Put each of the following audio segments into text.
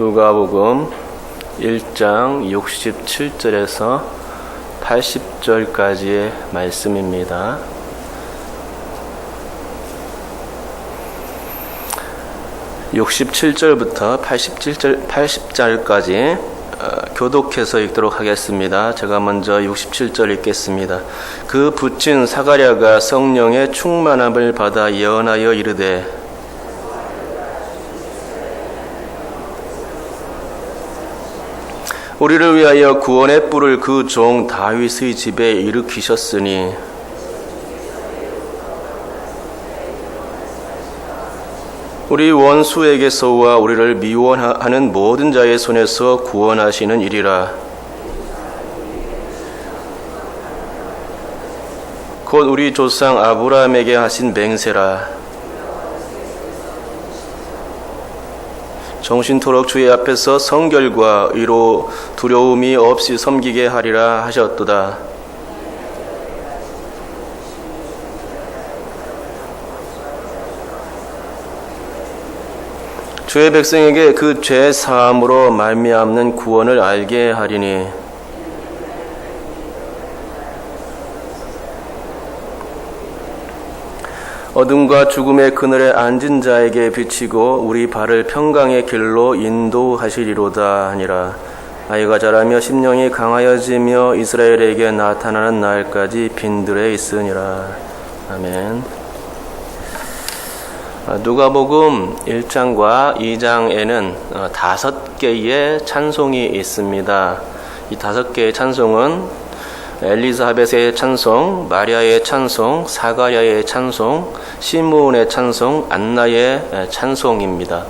누가복음 1장 67절에서 80절까지의 말씀입니다. (67절부터) 80절까지 교독해서 읽도록 하겠습니다. 제가 먼저 67절 읽겠습니다. 그 부친 사가랴가 성령의 충만함을 받아 예언하여 이르되 우리를 위하여 구원의 뿔을 그 종 다윗의 집에 일으키셨으니 우리 원수에게서와 우리를 미워하는 모든 자의 손에서 구원하시는 이리라. 곧 우리 조상 아브라함에게 하신 맹세라. 정신토록 주의 앞에서 성결과 의로 두려움이 없이 섬기게 하리라 하셨도다. 주의 백성에게 그 죄 사함으로 말미암는 구원을 알게 하리니 어둠과 죽음의 그늘에 앉은 자에게 비치고 우리 발을 평강의 길로 인도하시리로다 하니라. 아이가 자라며 심령이 강하여지며 이스라엘에게 나타나는 날까지 빈들에 있으니라. 아멘. 누가복음 1장과 2장에는 5개의 찬송이 있습니다. 이 5개의 찬송은 엘리사벳의 찬송, 마리아의 찬송, 사가랴의 찬송, 시므온의 찬송, 안나의 찬송입니다.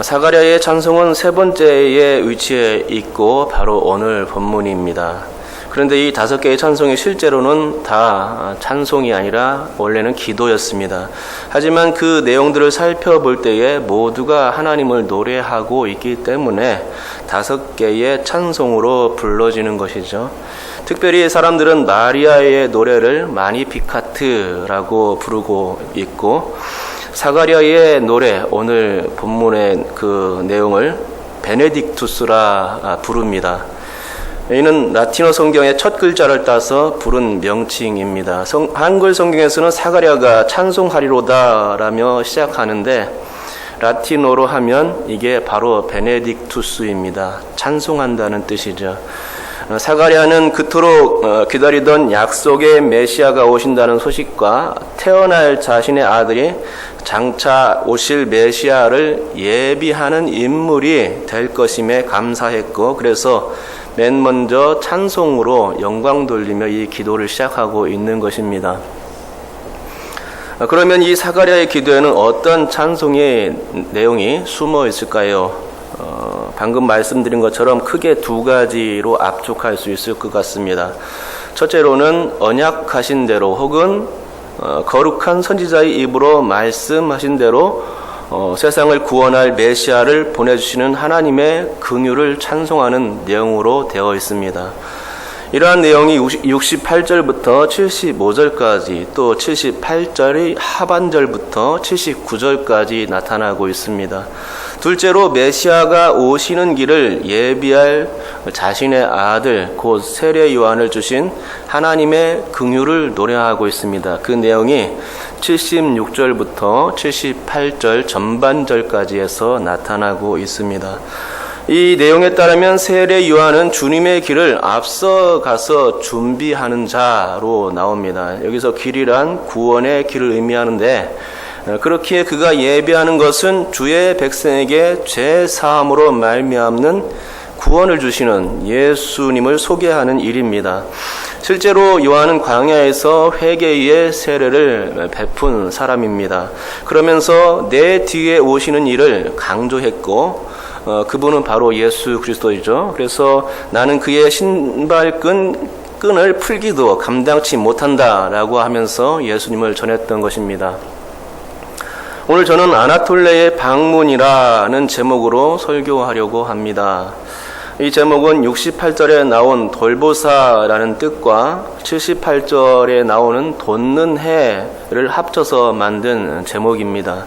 사가랴의 찬송은 세 번째에 위치해 있고 바로 오늘 본문입니다. 그런데 이 5개의 찬송이 실제로는 다 찬송이 아니라 원래는 기도였습니다. 하지만 그 내용들을 살펴볼 때에 모두가 하나님을 노래하고 있기 때문에 5개의 찬송으로 불러지는 것이죠. 특별히 사람들은 마리아의 노래를 마니피카트라고 부르고 있고 사가랴의 노래, 오늘 본문의 그 내용을 베네딕투스라 부릅니다. 이는 라틴어 성경의 첫 글자를 따서 부른 명칭입니다. 한글 성경에서는 사가랴가 찬송하리로다 라며 시작하는데 라틴어로 하면 이게 바로 베네딕투스입니다. 찬송한다는 뜻이죠. 사가랴는 그토록 기다리던 약속의 메시아가 오신다는 소식과 태어날 자신의 아들이 장차 오실 메시아를 예비하는 인물이 될 것임에 감사했고 그래서 맨 먼저 찬송으로 영광 돌리며 이 기도를 시작하고 있는 것입니다. 그러면 이 사가랴의 기도에는 어떤 찬송의 내용이 숨어 있을까요? 방금 말씀드린 것처럼 크게 2가지로 압축할 수 있을 것 같습니다. 첫째로는 언약하신 대로 혹은 거룩한 선지자의 입으로 말씀하신 대로 세상을 구원할 메시아를 보내주시는 하나님의 긍휼을 찬송하는 내용으로 되어 있습니다. 이러한 내용이 68절부터 75절까지 또 78절의 하반절부터 79절까지 나타나고 있습니다. 둘째로 메시아가 오시는 길을 예비할 자신의 아들 곧 세례 요한을 주신 하나님의 긍휼을 노래하고 있습니다. 그 내용이 76절부터 78절 전반절까지 해서 나타나고 있습니다. 이 내용에 따르면 세례 요한은 주님의 길을 앞서가서 준비하는 자로 나옵니다. 여기서 길이란 구원의 길을 의미하는데 그렇기에 그가 예비하는 것은 주의 백성에게 죄 사함으로 말미암는 구원을 주시는 예수님을 소개하는 일입니다. 실제로 요한은 광야에서 회개의 세례를 베푼 사람입니다. 그러면서 내 뒤에 오시는 이를 강조했고 그분은 바로 예수 그리스도이죠. 그래서 나는 그의 신발끈을 풀기도 감당치 못한다라고 하면서 예수님을 전했던 것입니다. 오늘 저는 아나톨레의 방문이라는 제목으로 설교하려고 합니다. 이 제목은 68절에 나온 돌보사라는 뜻과 78절에 나오는 돋는 해를 합쳐서 만든 제목입니다.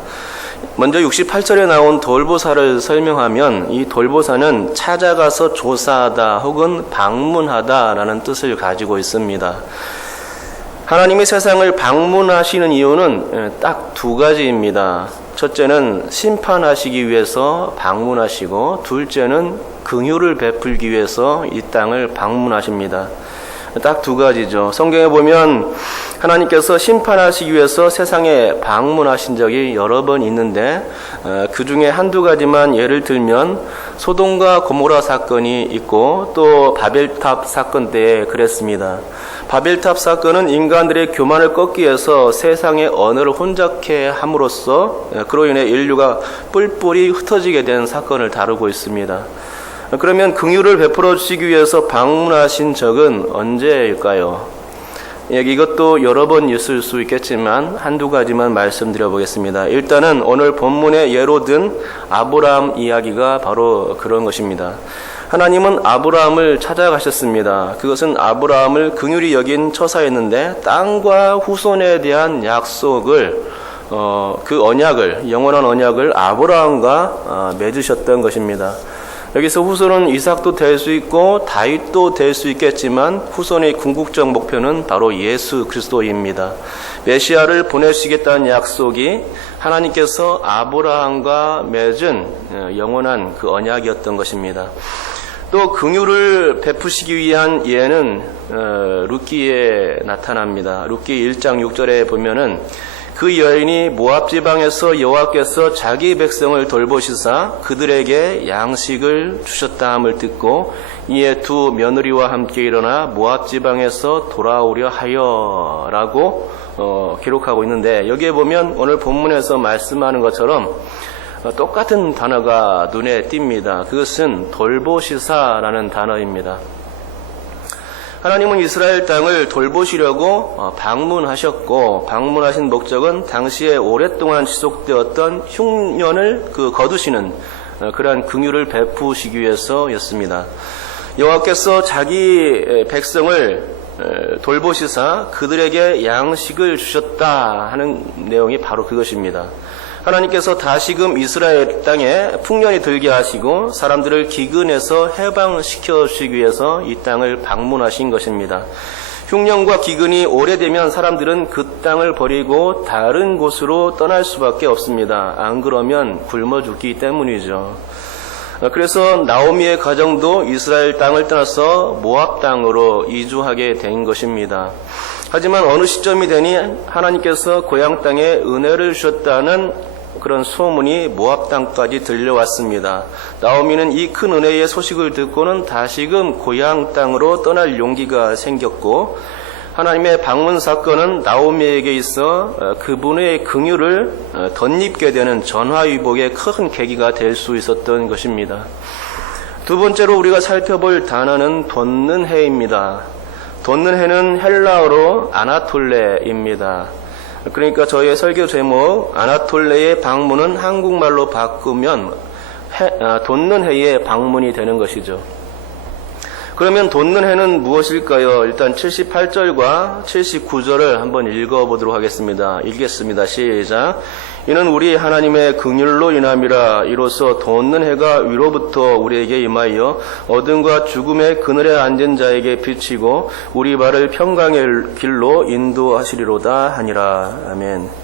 먼저 68절에 나온 돌보사를 설명하면 이 돌보사는 찾아가서 조사하다 혹은 방문하다라는 뜻을 가지고 있습니다. 하나님이 세상을 방문하시는 이유는 딱 두 가지입니다. 첫째는 심판하시기 위해서 방문하시고, 둘째는 긍휼을 베풀기 위해서 이 땅을 방문하십니다. 딱 두 가지죠. 성경에 보면 하나님께서 심판하시기 위해서 세상에 방문하신 적이 여러 번 있는데, 그 중에 한두 가지만 예를 들면 소돔과 고모라 사건이 있고, 또 바벨탑 사건 때에 그랬습니다. 바벨탑 사건은 인간들의 교만을 꺾기 위해서 세상의 언어를 혼잡케 함으로써 그로 인해 인류가 뿔뿔이 흩어지게 된 사건을 다루고 있습니다. 그러면 긍휼을 베풀어 주시기 위해서 방문하신 적은 언제일까요? 이것도 여러 번 있을 수 있겠지만 한두 가지만 말씀드려 보겠습니다. 일단은 오늘 본문의 예로 든 아브라함 이야기가 바로 그런 것입니다. 하나님은 아브라함을 찾아가셨습니다. 그것은 아브라함을 긍휼히 여긴 처사였는데 땅과 후손에 대한 약속을 그 언약을, 영원한 언약을 아브라함과 맺으셨던 것입니다. 여기서 후손은 이삭도 될 수 있고 다윗도 될 수 있겠지만 후손의 궁극적 목표는 바로 예수 그리스도입니다. 메시아를 보내시겠다는 약속이 하나님께서 아브라함과 맺은 영원한 그 언약이었던 것입니다. 또 긍휼을 베푸시기 위한 예는 룻기에 나타납니다. 룻기 1장 6절에 보면은 그 여인이 모압 지방에서 여호와께서 자기 백성을 돌보시사 그들에게 양식을 주셨다함을 듣고 이에 두 며느리와 함께 일어나 모압 지방에서 돌아오려 하여라고 기록하고 있는데, 여기에 보면 오늘 본문에서 말씀하는 것처럼 똑같은 단어가 눈에 띕니다. 그것은 돌보시사라는 단어입니다. 하나님은 이스라엘 땅을 돌보시려고 방문하셨고, 방문하신 목적은 당시에 오랫동안 지속되었던 흉년을 거두시는 그러한 긍휼을 베푸시기 위해서였습니다. 여호와께서 자기 백성을 돌보시사 그들에게 양식을 주셨다 하는 내용이 바로 그것입니다. 하나님께서 다시금 이스라엘 땅에 풍년이 들게 하시고 사람들을 기근에서 해방시켜 주시기 위해서 이 땅을 방문하신 것입니다. 흉년과 기근이 오래되면 사람들은 그 땅을 버리고 다른 곳으로 떠날 수밖에 없습니다. 안 그러면 굶어 죽기 때문이죠. 그래서 나오미의 가정도 이스라엘 땅을 떠나서 모압 땅으로 이주하게 된 것입니다. 하지만 어느 시점이 되니 하나님께서 고향 땅에 은혜를 주셨다는 그런 소문이 모압 땅까지 들려왔습니다. 나오미는 이 큰 은혜의 소식을 듣고는 다시금 고향 땅으로 떠날 용기가 생겼고, 하나님의 방문 사건은 나오미에게 있어 그분의 긍휼을 덧입게 되는 전화위복의 큰 계기가 될 수 있었던 것입니다. 두 번째로 우리가 살펴볼 단어는 돋는 해입니다. 돋는 해는 헬라어로 아나톨레입니다. 그러니까 저희의 설교 제목 아나톨레의 방문은 한국말로 바꾸면 돋는 해의 방문이 되는 것이죠. 그러면 돋는 해는 무엇일까요? 일단 78절과 79절을 한번 읽어보도록 하겠습니다. 읽겠습니다. 시작. 이는 우리 하나님의 긍휼로 인함이라. 이로써 돋는 해가 위로부터 우리에게 임하여 어둠과 죽음의 그늘에 앉은 자에게 비치고 우리 발을 평강의 길로 인도하시리로다 하니라. 아멘.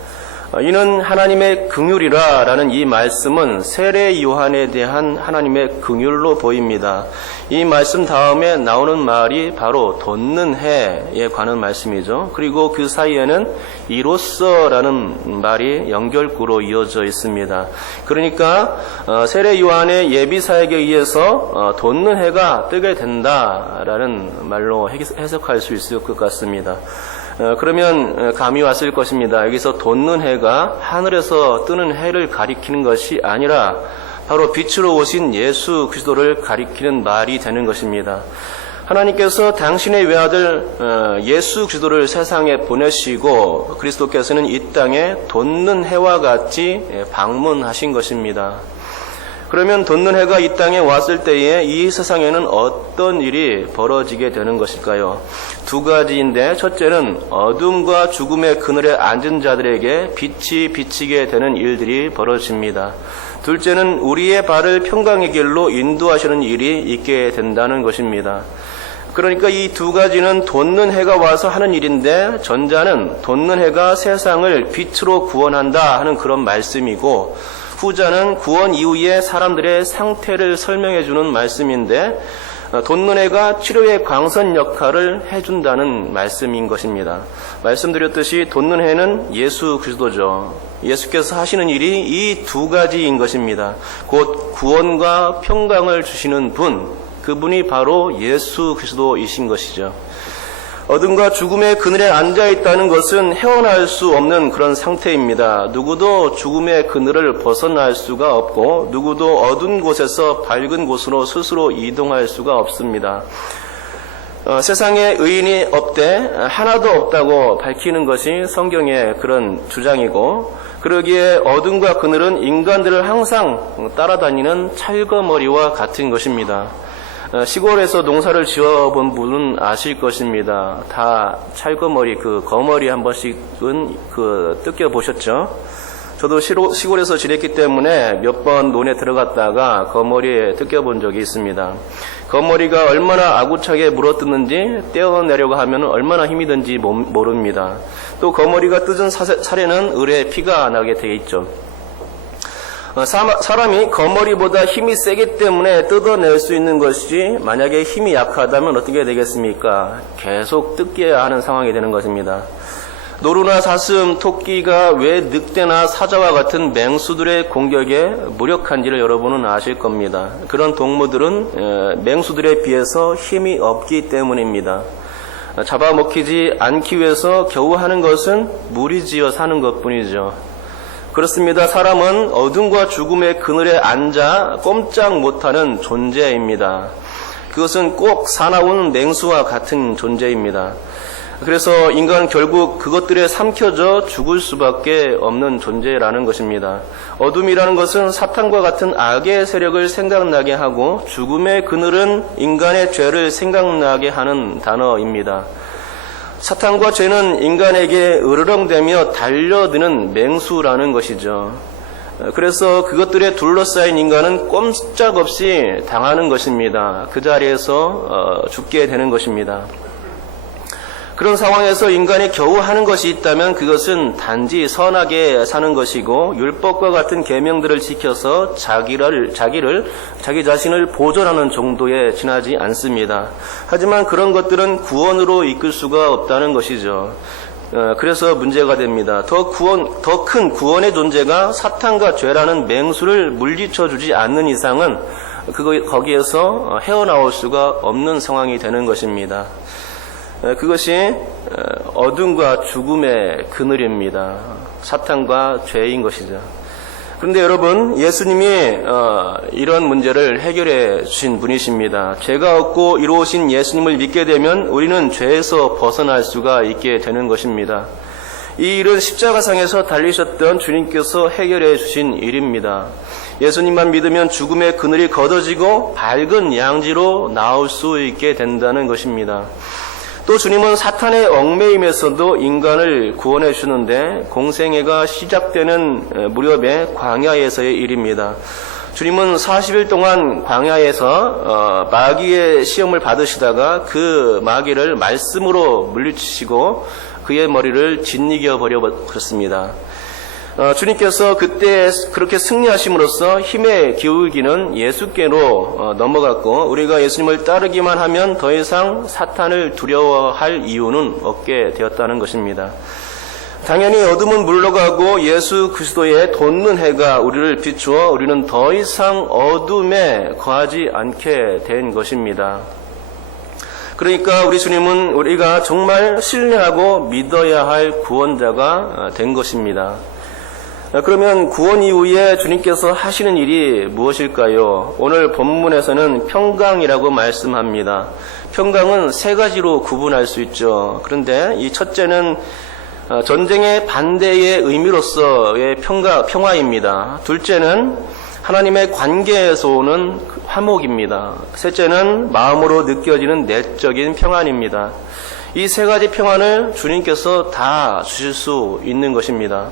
이는 하나님의 긍휼이라 라는 이 말씀은 세례 요한에 대한 하나님의 긍휼로 보입니다. 이 말씀 다음에 나오는 말이 바로 돋는 해에 관한 말씀이죠. 그리고 그 사이에는 이로써라는 말이 연결구로 이어져 있습니다. 그러니까 세례 요한의 예비사역에 의해서 돋는 해가 뜨게 된다라는 말로 해석할 수 있을 것 같습니다. 그러면 감이 왔을 것입니다. 여기서 돋는 해가 하늘에서 뜨는 해를 가리키는 것이 아니라 바로 빛으로 오신 예수 그리스도를 가리키는 말이 되는 것입니다. 하나님께서 당신의 외아들 예수 그리스도를 세상에 보내시고 그리스도께서는 이 땅에 돋는 해와 같이 방문하신 것입니다. 그러면 돋는 해가 이 땅에 왔을 때에 이 세상에는 어떤 일이 벌어지게 되는 것일까요? 두 가지인데, 첫째는 어둠과 죽음의 그늘에 앉은 자들에게 빛이 비치게 되는 일들이 벌어집니다. 둘째는 우리의 발을 평강의 길로 인도하시는 일이 있게 된다는 것입니다. 그러니까 이 두 가지는 돋는 해가 와서 하는 일인데, 전자는 돋는 해가 세상을 빛으로 구원한다 하는 그런 말씀이고, 후자는 구원 이후의 사람들의 상태를 설명해 주는 말씀인데, 돋는 해가 치료의 광선 역할을 해준다는 말씀인 것입니다. 말씀드렸듯이 돋는 해는 예수 그리스도죠. 예수께서 하시는 일이 이 두 가지인 것입니다. 곧 구원과 평강을 주시는 분, 그분이 바로 예수 그리스도이신 것이죠. 어둠과 죽음의 그늘에 앉아있다는 것은 헤어날 수 없는 그런 상태입니다. 누구도 죽음의 그늘을 벗어날 수가 없고, 누구도 어두운 곳에서 밝은 곳으로 스스로 이동할 수가 없습니다. 세상에 의인이 없되 하나도 없다고 밝히는 것이 성경의 그런 주장이고, 그러기에 어둠과 그늘은 인간들을 항상 따라다니는 찰거머리와 같은 것입니다. 시골에서 농사를 지어본 분은 아실 것입니다. 다 찰거머리, 거머리 한 번씩은 뜯겨보셨죠? 저도 시골에서 지냈기 때문에 몇 번 논에 들어갔다가 거머리에 뜯겨본 적이 있습니다. 거머리가 얼마나 아구차게 물어뜯는지 떼어내려고 하면 얼마나 힘이 든지 모릅니다. 또 거머리가 뜯은 살에는 을에 피가 나게 되어 있죠. 사람이 거머리보다 힘이 세기 때문에 뜯어낼 수 있는 것이지, 만약에 힘이 약하다면 어떻게 되겠습니까? 계속 뜯겨야 하는 상황이 되는 것입니다. 노루나 사슴, 토끼가 왜 늑대나 사자와 같은 맹수들의 공격에 무력한지를 여러분은 아실 겁니다. 그런 동물들은 맹수들에 비해서 힘이 없기 때문입니다. 잡아먹히지 않기 위해서 겨우 하는 것은 무리지어 사는 것뿐이죠. 그렇습니다. 사람은 어둠과 죽음의 그늘에 앉아 꼼짝 못하는 존재입니다. 그것은 꼭 사나운 맹수와 같은 존재입니다. 그래서 인간은 결국 그것들에 삼켜져 죽을 수밖에 없는 존재라는 것입니다. 어둠이라는 것은 사탄과 같은 악의 세력을 생각나게 하고, 죽음의 그늘은 인간의 죄를 생각나게 하는 단어입니다. 사탄과 죄는 인간에게 으르렁대며 달려드는 맹수라는 것이죠. 그래서 그것들에 둘러싸인 인간은 꼼짝없이 당하는 것입니다. 그 자리에서 죽게 되는 것입니다. 그런 상황에서 인간이 겨우 하는 것이 있다면 그것은 단지 선하게 사는 것이고, 율법과 같은 계명들을 지켜서 자기 자신을 보존하는 정도에 지나지 않습니다. 하지만 그런 것들은 구원으로 이끌 수가 없다는 것이죠. 그래서 문제가 됩니다. 더 큰 구원의 존재가 사탄과 죄라는 맹수를 물리쳐 주지 않는 이상은 거기에서 헤어나올 수가 없는 상황이 되는 것입니다. 그것이 어둠과 죽음의 그늘입니다. 사탄과 죄인 것이죠. 그런데 여러분, 예수님이 이런 문제를 해결해 주신 분이십니다. 죄가 없고 이로우신 예수님을 믿게 되면 우리는 죄에서 벗어날 수가 있게 되는 것입니다. 이 일은 십자가상에서 달리셨던 주님께서 해결해 주신 일입니다. 예수님만 믿으면 죽음의 그늘이 걷어지고 밝은 양지로 나올 수 있게 된다는 것입니다. 또 주님은 사탄의 얽매임에서도 인간을 구원해 주는데, 공생애가 시작되는 무렵의 광야에서의 일입니다. 주님은 40일 동안 광야에서 마귀의 시험을 받으시다가 그 마귀를 말씀으로 물리치시고 그의 머리를 짓이겨 버렸습니다. 주님께서 그때 그렇게 승리하심으로써 힘의 기울기는 예수께로 넘어갔고, 우리가 예수님을 따르기만 하면 더 이상 사탄을 두려워할 이유는 없게 되었다는 것입니다. 당연히 어둠은 물러가고 예수 그리스도의 돋는 해가 우리를 비추어 우리는 더 이상 어둠에 거하지 않게 된 것입니다. 그러니까 우리 주님은 우리가 정말 신뢰하고 믿어야 할 구원자가 된 것입니다. 그러면 구원 이후에 주님께서 하시는 일이 무엇일까요? 오늘 본문에서는 평강이라고 말씀합니다. 평강은 세 가지로 구분할 수 있죠. 그런데 이 첫째는 전쟁의 반대의 의미로서의 평화입니다. 둘째는 하나님의 관계에서 오는 화목입니다. 셋째는 마음으로 느껴지는 내적인 평안입니다. 이 세 가지 평안을 주님께서 다 주실 수 있는 것입니다.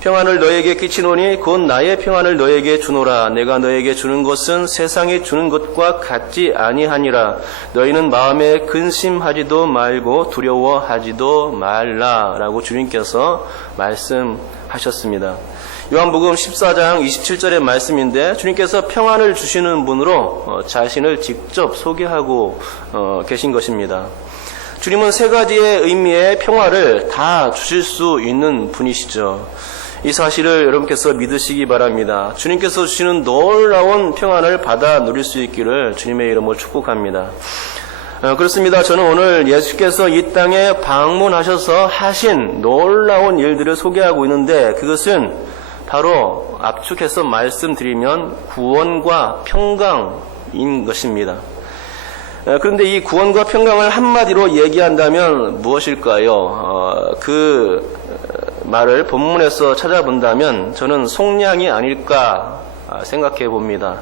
평안을 너에게 끼치노니 곧 나의 평안을 너에게 주노라. 내가 너에게 주는 것은 세상이 주는 것과 같지 아니하니라. 너희는 마음에 근심하지도 말고 두려워하지도 말라. 라고 주님께서 말씀하셨습니다. 요한복음 14장 27절의 말씀인데 주님께서 평안을 주시는 분으로 자신을 직접 소개하고 계신 것입니다. 주님은 세 가지의 의미의 평화를 다 주실 수 있는 분이시죠. 이 사실을 여러분께서 믿으시기 바랍니다. 주님께서 주시는 놀라운 평안을 받아 누릴 수 있기를 주님의 이름으로 축복합니다. 그렇습니다. 저는 오늘 예수께서 이 땅에 방문하셔서 하신 놀라운 일들을 소개하고 있는데 그것은 바로 압축해서 말씀드리면 구원과 평강인 것입니다. 그런데 이 구원과 평강을 한마디로 얘기한다면 무엇일까요? 그 말을 본문에서 찾아본다면 저는 속량이 아닐까 생각해 봅니다.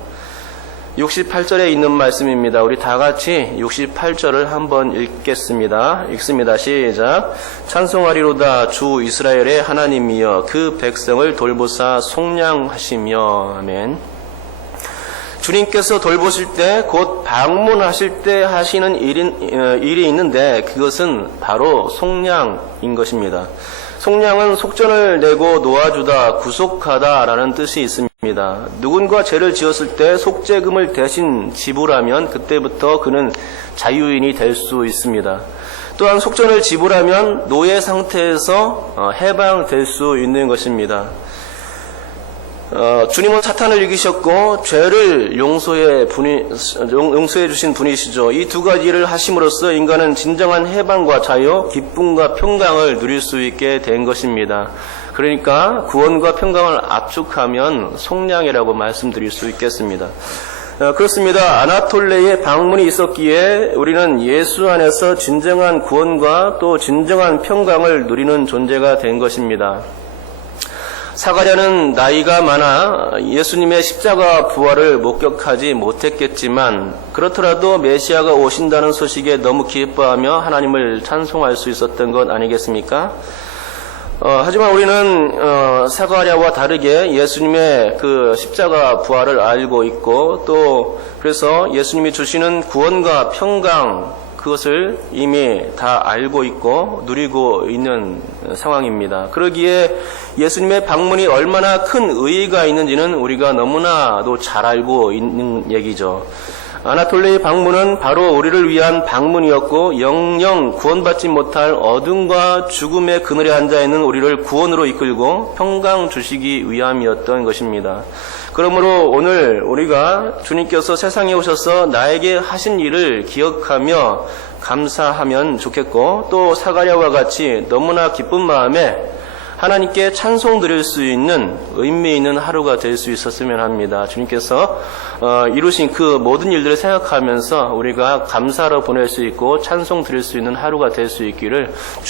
68절에 있는 말씀입니다. 우리 다 같이 68절을 한번 읽겠습니다. 읽습니다. 시작. 찬송하리로다 주 이스라엘의 하나님이여 그 백성을 돌보사 속량하시며. 아멘. 주님께서 돌보실 때 곧 방문하실 때 하시는 일이 있는데 그것은 바로 속량인 것입니다. 속량은 속전을 내고 놓아주다, 구속하다라는 뜻이 있습니다. 누군가 죄를 지었을 때 속죄금을 대신 지불하면 그때부터 그는 자유인이 될 수 있습니다. 또한 속전을 지불하면 노예 상태에서 해방될 수 있는 것입니다. 주님은 사탄을 이기셨고 죄를 용서해 주신 분이시죠. 이 두 가지를 하심으로써 인간은 진정한 해방과 자유, 기쁨과 평강을 누릴 수 있게 된 것입니다. 그러니까 구원과 평강을 압축하면 속량이라고 말씀드릴 수 있겠습니다. 그렇습니다. 아나톨레의 방문이 있었기에 우리는 예수 안에서 진정한 구원과 또 진정한 평강을 누리는 존재가 된 것입니다. 사가랴는 나이가 많아 예수님의 십자가 부활을 목격하지 못했겠지만 그렇더라도 메시아가 오신다는 소식에 너무 기뻐하며 하나님을 찬송할 수 있었던 것 아니겠습니까? 하지만 우리는 사가랴와 다르게 예수님의 그 십자가 부활을 알고 있고 또 그래서 예수님이 주시는 구원과 평강 그것을 이미 다 알고 있고 누리고 있는 상황입니다. 그러기에 예수님의 방문이 얼마나 큰 의의가 있는지는 우리가 너무나도 잘 알고 있는 얘기죠. 아나톨레의 방문은 바로 우리를 위한 방문이었고 영영 구원받지 못할 어둠과 죽음의 그늘에 앉아있는 우리를 구원으로 이끌고 평강 주시기 위함이었던 것입니다. 그러므로 오늘 우리가 주님께서 세상에 오셔서 나에게 하신 일을 기억하며 감사하면 좋겠고 또 사가랴와 같이 너무나 기쁜 마음에 하나님께 찬송 드릴 수 있는 의미 있는 하루가 될 수 있었으면 합니다. 주님께서 이루신 그 모든 일들을 생각하면서 우리가 감사로 보낼 수 있고 찬송 드릴 수 있는 하루가 될 수 있기를